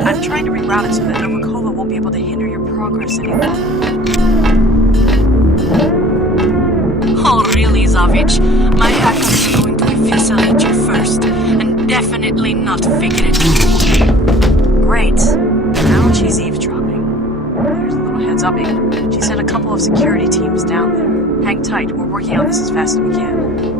I'm trying to reroute it so that Novakova won't be able to hinder your progress anymore. Oh, really, Zavich? My hacker is going to eviscerate you first, and definitely not figuratively. Great. Now she's eavesdropping. Here's a little heads up. She sent a couple of security teams down there. Hang tight, we're working on this as fast as we can.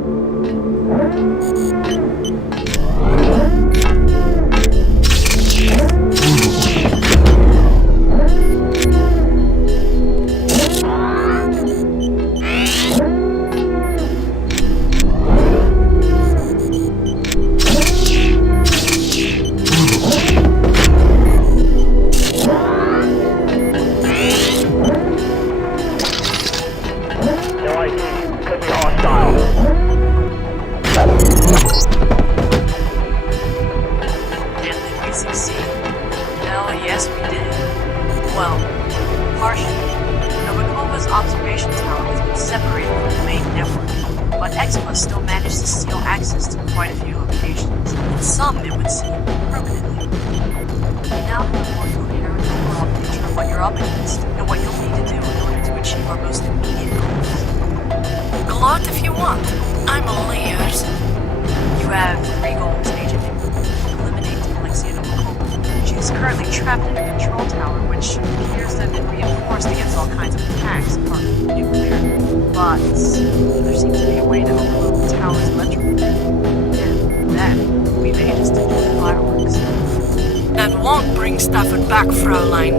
Back, Fraulein.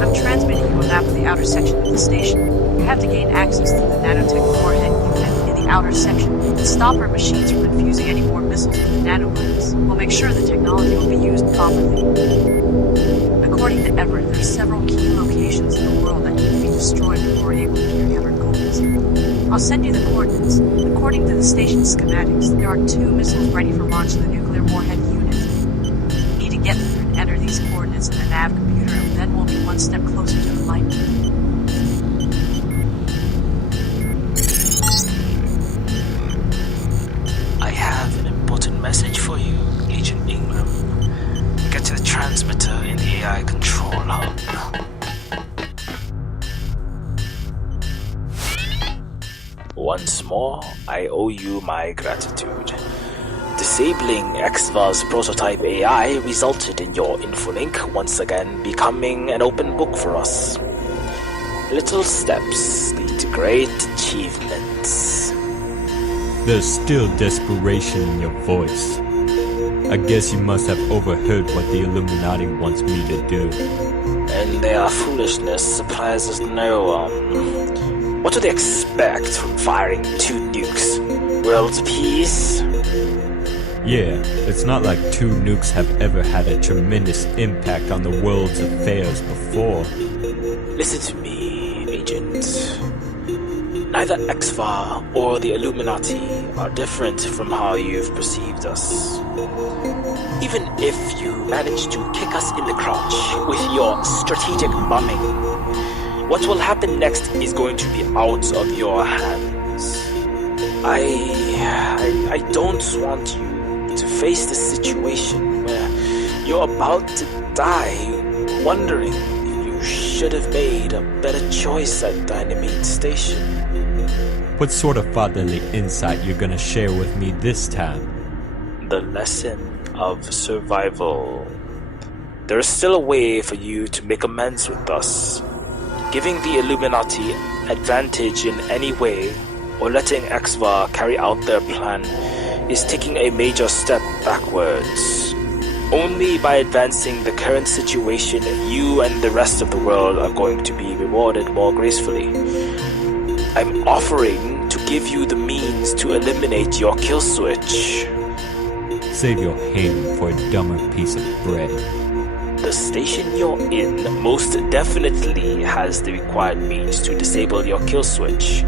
I'm transmitting you a map of the outer section of the station. You have to gain access to the nanotech warhead unit in the outer section and stop our machines from infusing any more missiles with the nanobombs. We'll make sure the technology will be used properly. According to Everett, there are several key locations in the world that need to be destroyed before we're able to carry out our goals. I'll send you the coordinates. According to the station's schematics, there are 2 missiles ready for launch in the nuclear warhead unit. You need to get there and enter these coordinates in the nav computer, and then we'll be one step closer to enlightenment. I have an important message for you, Agent Ingram. Get to the transmitter in the AI control hub. Once more, I owe you my gratitude. Disabling Exva's prototype AI resulted in your infolink once again becoming an open book for us. Little steps lead to great achievements. There's still desperation in your voice. I guess you must have overheard what the Illuminati wants me to do. And their foolishness surprises no one. What do they expect from firing 2 nukes? World peace? Yeah, it's not like 2 nukes have ever had a tremendous impact on the world's affairs before. Listen to me, Agent. Neither Exva or the Illuminati are different from how you've perceived us. Even if you manage to kick us in the crotch with your strategic bombing, what will happen next is going to be out of your hands. I don't want you to face this situation where you're about to die wondering if you should have made a better choice at Dynamene Station. What sort of fatherly insight you're gonna share with me this time? The lesson of survival. There is still a way for you to make amends with us. Giving the Illuminati advantage in any way, or letting Exva carry out their plan, is taking a major step backwards. Only by advancing the current situation, you and the rest of the world are going to be rewarded more gracefully. I'm offering to give you the means to eliminate your kill switch. Save your hate for a dumber piece of bread. The station you're in most definitely has the required means to disable your kill switch.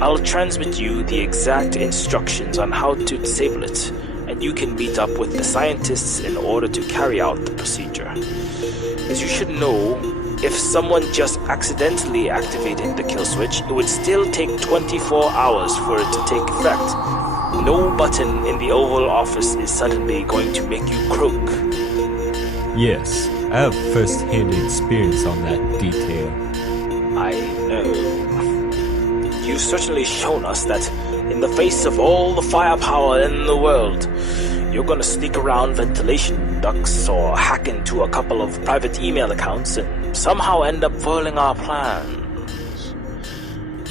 I'll transmit you the exact instructions on how to disable it, and you can meet up with the scientists in order to carry out the procedure. As you should know, if someone just accidentally activated the kill switch, it would still take 24 hours for it to take effect. No button in the Oval Office is suddenly going to make you croak. Yes, I have first-hand experience on that detail. I know. You've certainly shown us that in the face of all the firepower in the world, you're gonna sneak around ventilation ducts or hack into a couple of private email accounts and somehow end up foiling our plans.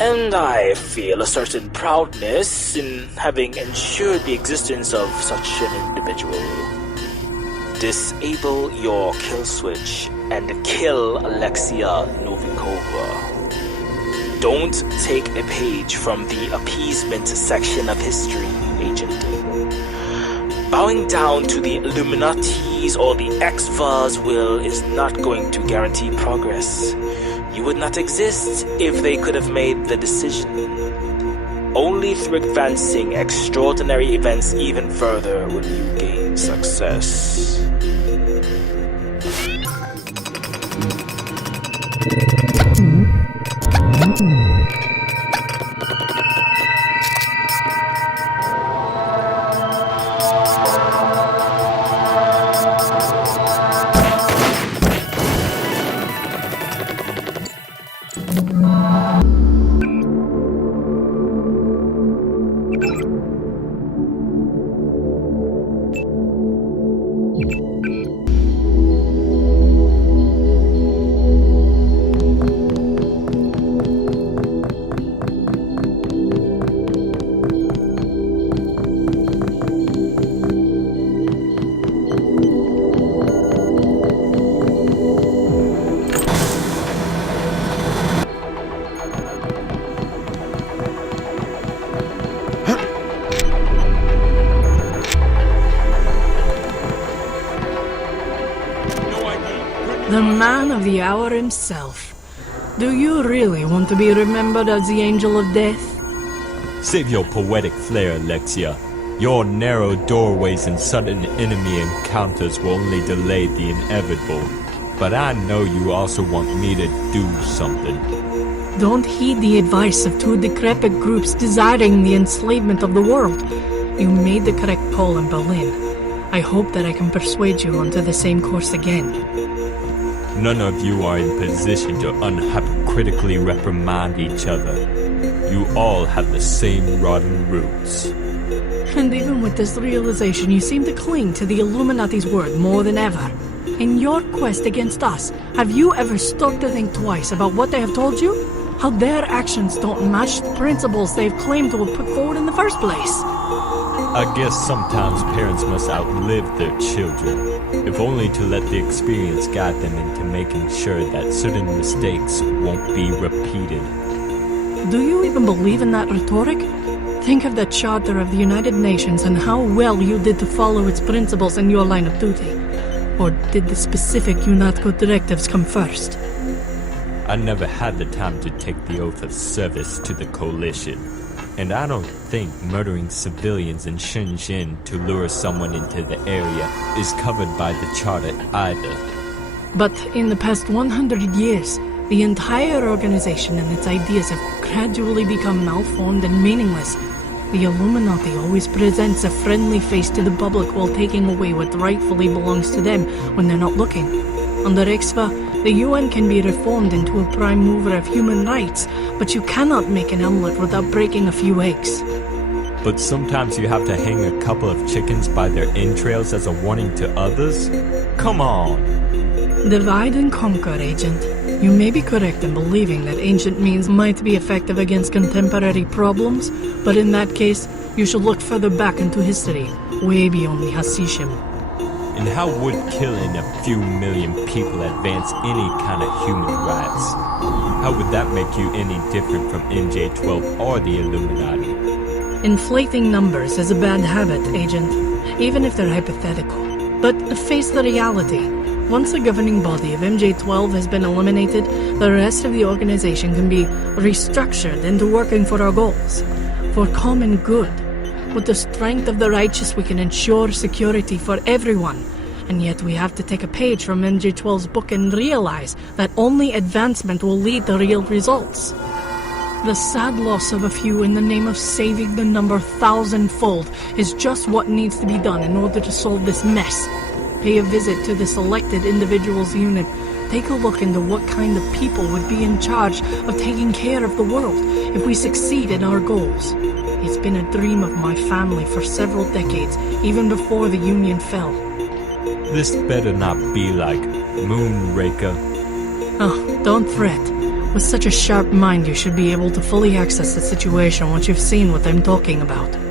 And I feel a certain proudness in having ensured the existence of such an individual. Disable your kill switch and kill Alexia Novikova. Don't take a page from the appeasement section of history, Agent. Bowing down to the Illuminati's or the X-Vars will is not going to guarantee progress. You would not exist if they could have made the decision. Only through advancing extraordinary events even further will you gain success. The man of the hour himself. Do you really want to be remembered as the Angel of Death? Save your poetic flair, Alexia. Your narrow doorways and sudden enemy encounters will only delay the inevitable. But I know you also want me to do something. Don't heed the advice of two decrepit groups desiring the enslavement of the world. You made the correct call in Berlin. I hope that I can persuade you onto the same course again. None of you are in position to unhypocritically reprimand each other. You all have the same rotten roots. And even with this realization, you seem to cling to the Illuminati's word more than ever. In your quest against us, have you ever stopped to think twice about what they have told you? How their actions don't match the principles they've claimed to have put forward in the first place? I guess sometimes parents must outlive their children, if only to let the experience guide them into making sure that certain mistakes won't be repeated. Do you even believe in that rhetoric? Think of the Charter of the United Nations and how well you did to follow its principles in your line of duty. Or did the specific UNATCO directives come first? I never had the time to take the oath of service to the coalition. And I don't think murdering civilians in Shenzhen to lure someone into the area is covered by the charter either. But in the past 100 years, the entire organization and its ideas have gradually become malformed and meaningless. The Illuminati always presents a friendly face to the public while taking away what rightfully belongs to them when they're not looking. Under EXFA, the UN can be reformed into a prime mover of human rights, but you cannot make an omelette without breaking a few eggs. But sometimes you have to hang a couple of chickens by their entrails as a warning to others? Come on! Divide and conquer, Agent. You may be correct in believing that ancient means might be effective against contemporary problems, but in that case, you should look further back into history, way beyond the Hasishim. And how would killing a few million people advance any kind of human rights? How would that make you any different from MJ-12 or the Illuminati? Inflating numbers is a bad habit, Agent, even if they're hypothetical. But face the reality. Once the governing body of MJ-12 has been eliminated, the rest of the organization can be restructured into working for our goals, for common good. With the strength of the righteous, we can ensure security for everyone. And yet we have to take a page from MJ-12's book and realize that only advancement will lead to real results. The sad loss of a few in the name of saving the number thousandfold is just what needs to be done in order to solve this mess. Pay a visit to the selected individual's unit. Take a look into what kind of people would be in charge of taking care of the world if we succeed in our goals. It's been a dream of my family for several decades, even before the Union fell. This better not be like Moonraker. Oh, don't fret. With such a sharp mind, you should be able to fully access the situation once you've seen what I'm talking about.